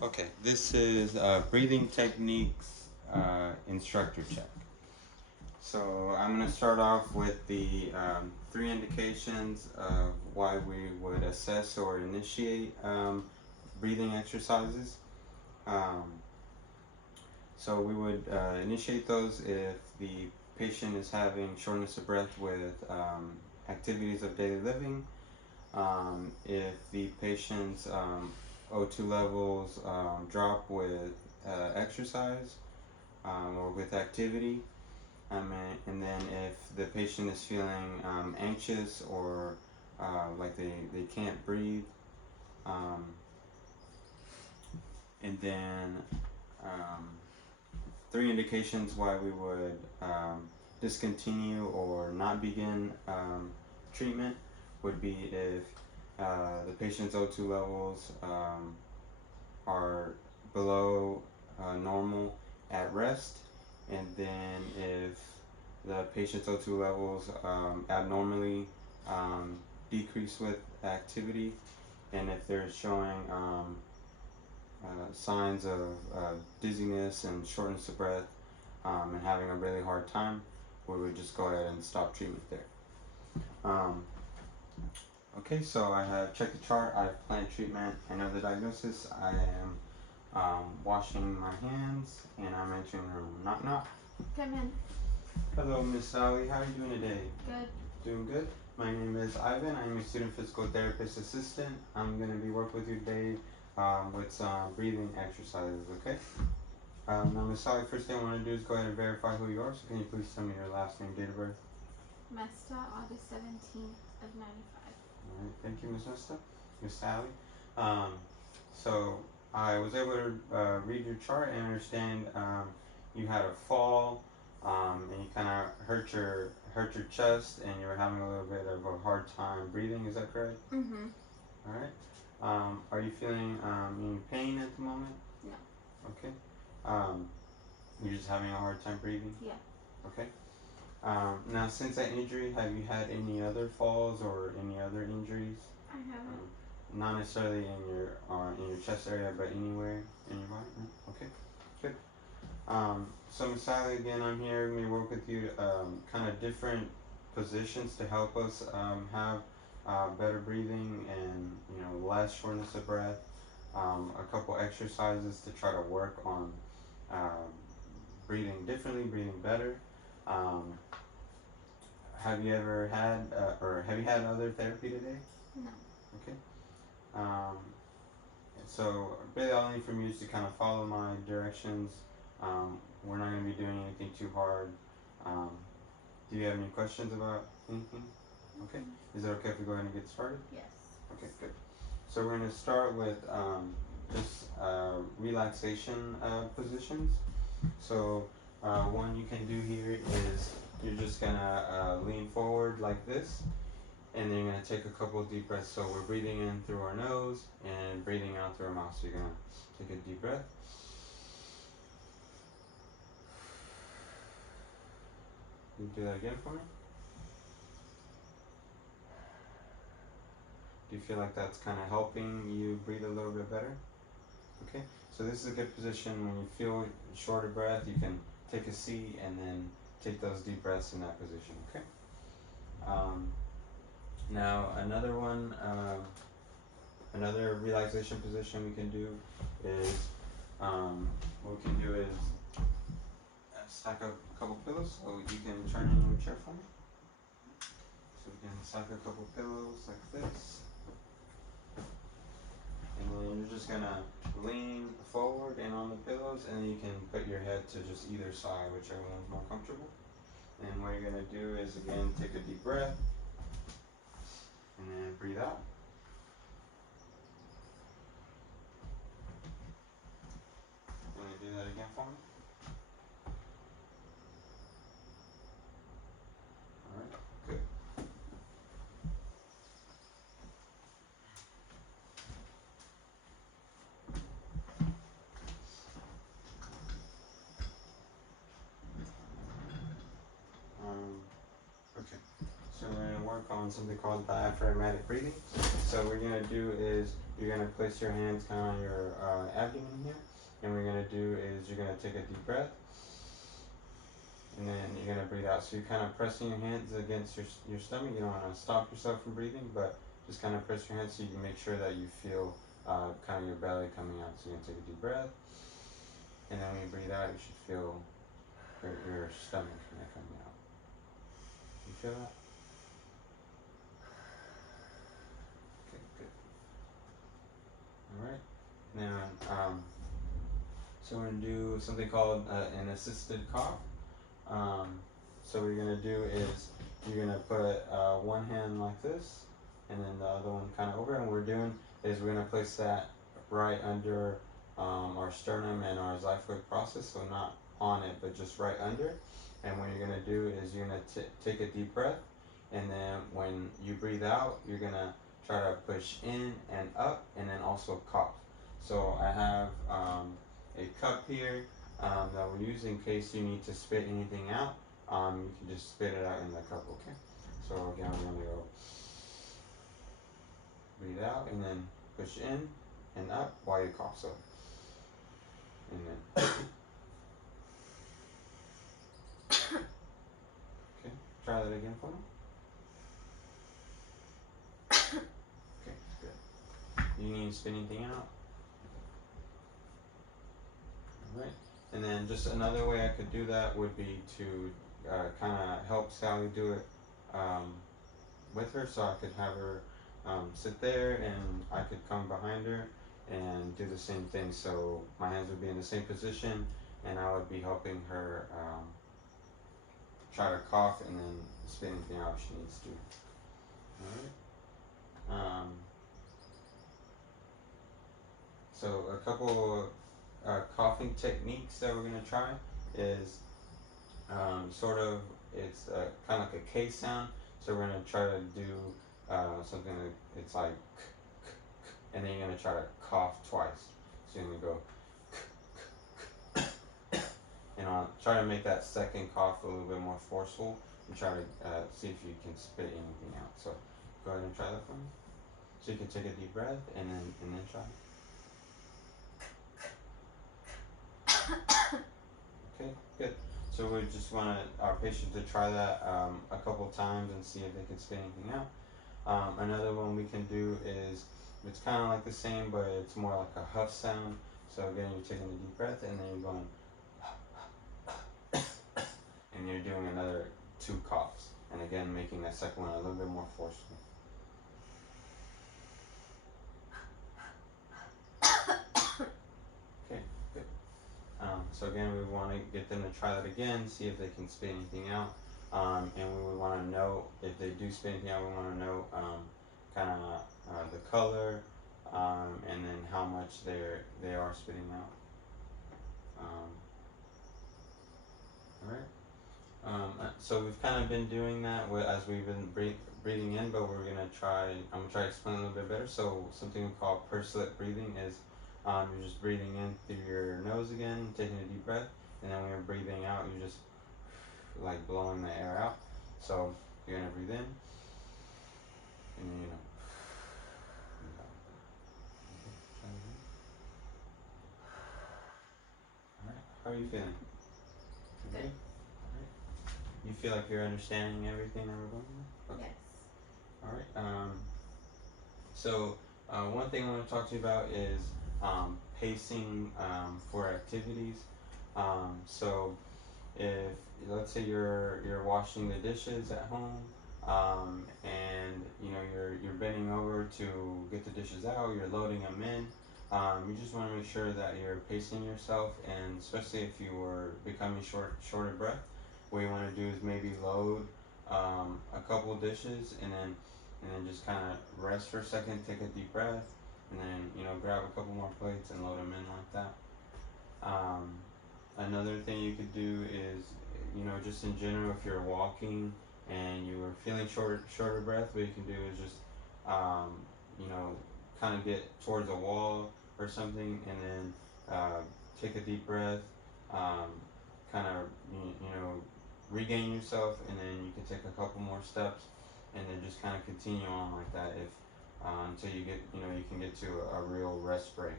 Okay, this is breathing techniques instructor check. So I'm going to start off with the three indications of why we would assess or initiate breathing exercises. Um, so we would initiate those if the patient is having shortness of breath with activities of daily living, if the patient's O2 levels drop with exercise or with activity, and then if the patient is feeling anxious or like they can't breathe, um, and then um, three indications why we would discontinue or not begin treatment would be if the patient's O2 levels are below normal at rest, and then if the patient's O2 levels abnormally um, decrease with activity, and if they're showing signs of dizziness and shortness of breath and having a really hard time, we would just go ahead and stop treatment there. Okay, so I have checked the chart, I've planned treatment, I know the diagnosis, I am washing my hands, and I'm entering the room. Knock knock. Come in. Hello, Miss Sally. How are you doing today? Good. Doing good. My name is Ivan. I'm your student physical therapist assistant. I'm going to be working with you today with some breathing exercises, okay? Now, Miss Sally, first thing I want to do is go ahead and verify who you are. So can you please tell me your last name, date of birth? Mesta, August 17th of 95. All right. Thank you, Miss Nesta. Miss Sally. Um, so I was able to read your chart and understand you had a fall and you kind of hurt your chest and you were having a little bit of a hard time breathing. Is that correct? Mm-hmm. All right. Are you feeling any pain at the moment? No. Okay. You're just having a hard time breathing? Yeah. Okay. Now, since that injury, have you had any other falls or any other injuries? I haven't. Not necessarily in your chest area, but anywhere in your body. No? Okay, good. So Miss Sally, again, I'm here. Let me work with you, kind of different positions to help us have better breathing and less shortness of breath. A couple exercises to try to work on um, breathing differently, breathing better. Um, have you ever had, or have you had other therapy today? No. Okay. Um, so really all I need from you is to kind of follow my directions. We're not going to be doing anything too hard. Um, do you have any questions about anything? Okay. Is it okay if we go ahead and get started? Yes. Okay, good. So we're going to start with just relaxation positions. So one you can do here is you're just going to lean forward like this, and then you're going to take a couple of deep breaths. So we're breathing in through our nose and breathing out through our mouth. So you're going to take a deep breath. Can you do that again for me? Do you feel like that's kind of helping you breathe a little bit better? Okay, so this is a good position. When you feel short of breath, you can take a seat and then take those deep breaths in that position, okay? Now another one, another relaxation position we can do is, what we can do is stack up a couple pillows. So you can turn in your chair for me. So we can stack a couple pillows like this. And then you're just gonna lean forward and on the pillows, and then you can put your head to just either side, whichever one's more comfortable. And what you're gonna do is again take a deep breath and then breathe out. Can you do that again for me? Alright, good. Okay. So we're gonna work on something called diaphragmatic breathing. So what we're gonna do is you're gonna place your hands kind of on your abdomen here, and what you're gonna do is you're gonna take a deep breath, and then you're gonna breathe out. So you're kind of pressing your hands against your stomach. You don't want to stop yourself from breathing, but just kind of press your hands so you can make sure that you feel kind of your belly coming out. So you're gonna take a deep breath, and then when you breathe out, you should feel your stomach kind of coming out. You feel that? Okay, good. All right. Now, so we're gonna do something called an assisted cough. Um, so what you're gonna do is you're gonna put one hand like this, and then the other one kind of over. And what we're doing is we're gonna place that right under our sternum and our xiphoid process, so not on it, but just right under. And what you're gonna do is you're gonna take a deep breath, and then when you breathe out, you're gonna try to push in and up, and then also cough. So I have a cup here that we'll use in case you need to spit anything out. You can just spit it out in the cup, okay? So again, we're gonna go breathe out and then push in and up while you cough. So, and then, okay, try that again for me. Okay, good. You need to spit anything out? Alright. And then just another way I could do that would be to kind of help Sally do it with her, so I could have her sit there and I could come behind her and do the same thing. So my hands would be in the same position, and I would be helping her try to cough and then spit anything out she needs to. Alright. So a couple coughing techniques that we're gonna try is sort of it's kind of like a K sound. So we're gonna try to do something like it's like, and then you're gonna try to cough twice. So you're gonna go, and I'll try to make that second cough a little bit more forceful, and try to see if you can spit anything out. So go ahead and try that for me. So you can take a deep breath and then try. Okay, good. So we just want our patient to try that a couple times and see if they can spit anything out. Another one we can do is it's kind of like the same, but it's more like a huff sound. So again, you're taking a deep breath and then you're going, and you're doing another 2 coughs, and again making that second one a little bit more forceful. Okay, good. So again, we want to get them to try that again, see if they can spit anything out, and we would want to know if they do spit anything out. We want to know kind of the color, and then how much they are spitting out. All right. So we've kind of been doing that as we've been breathing in, but we're gonna try. I'm gonna try to explain a little bit better. So something we call pursed lip breathing is you're just breathing in through your nose again, taking a deep breath, and then when you're breathing out, you're just like blowing the air out. So you're gonna breathe in, and then breathe out. Okay. All right. How are you feeling? Good. Okay. You feel like you're understanding everything that we're going through? Okay. Yes. Alright. So one thing I want to talk to you about is pacing for activities. So if let's say you're washing the dishes at home, and you know you're bending over to get the dishes out, you're loading them in. You just want to make sure that you're pacing yourself, and especially if you were becoming short of breath, what you want to do is maybe load a couple dishes, and then just kind of rest for a second, take a deep breath, and then grab a couple more plates and load them in like that. Another thing you could do is just in general, if you're walking and you are feeling short of breath, what you can do is just you know kind of get towards a wall or something, and then take a deep breath, kind of regain yourself, and then you can take a couple more steps, and then just kind of continue on like that until you get, you can get to a real rest break.